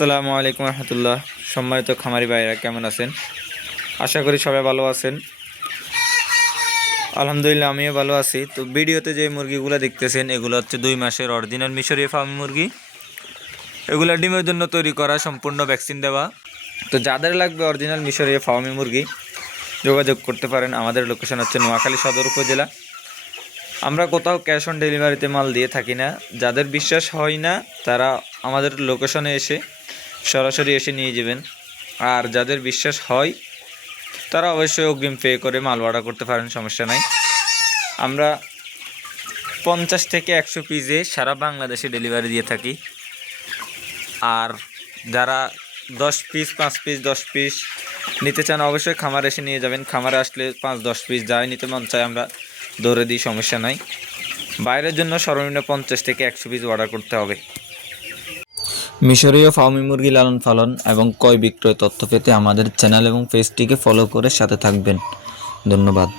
আসসালামু আলাইকুম রহমতুল্লাহ। সম্মানিত খামারি ভাইরা কেমন আছেন? আশা করি সবাই ভালো আছেন। আলহামদুলিল্লাহ, আমিও ভালো আছি। তো ভিডিওতে যে মুরগিগুলো দেখতেছেন, এগুলো হচ্ছে দুই মাসের অরিজিনাল মিশরীয় ফার্ম মুরগি। এগুলো ডিমের জন্য তৈরি করা, সম্পূর্ণ ভ্যাকসিন দেওয়া। তো যাদের লাগবে অরিজিনাল মিশরীয় ফার্মি মুরগি, যোগাযোগ করতে পারেন। আমাদের লোকেশন হচ্ছে নোয়াখালী সদর উপজেলা। আমরা কোথাও ক্যাশ অন ডেলিভারিতে মাল দিয়ে থাকি না। যাদের বিশ্বাস হয় না, তারা আমাদের লোকেশনে এসে সরাসরি এসে নিয়ে যাবেন। আর যাদের বিশ্বাস হয়, তারা অবশ্যই অগ্রিম পে করে মাল অর্ডার করতে পারেন, সমস্যা নাই। আমরা পঞ্চাশ থেকে একশো পিসে সারা বাংলাদেশে ডেলিভারি দিয়ে থাকি। আর যারা দশ পিস, পাঁচ পিস, দশ পিস নিতে চান, অবশ্যই খামার এসে নিয়ে যাবেন। খামারে আসলে পাঁচ, দশ পিস যাই নিতে মন চায়, আমরা দৌড়ে দিই, সমস্যা নাই। বাইরের জন্য সর্বনিম্ন পঞ্চাশ থেকে একশো পিস অর্ডার করতে হবে। মিশরীয় ফার্মি মুরগি লালন পালন এবং কয় বিক্রয় তথ্য পেতে আমাদের চ্যানেল এবং পেজটিকে ফলো করে সাথে থাকবেন। ধন্যবাদ।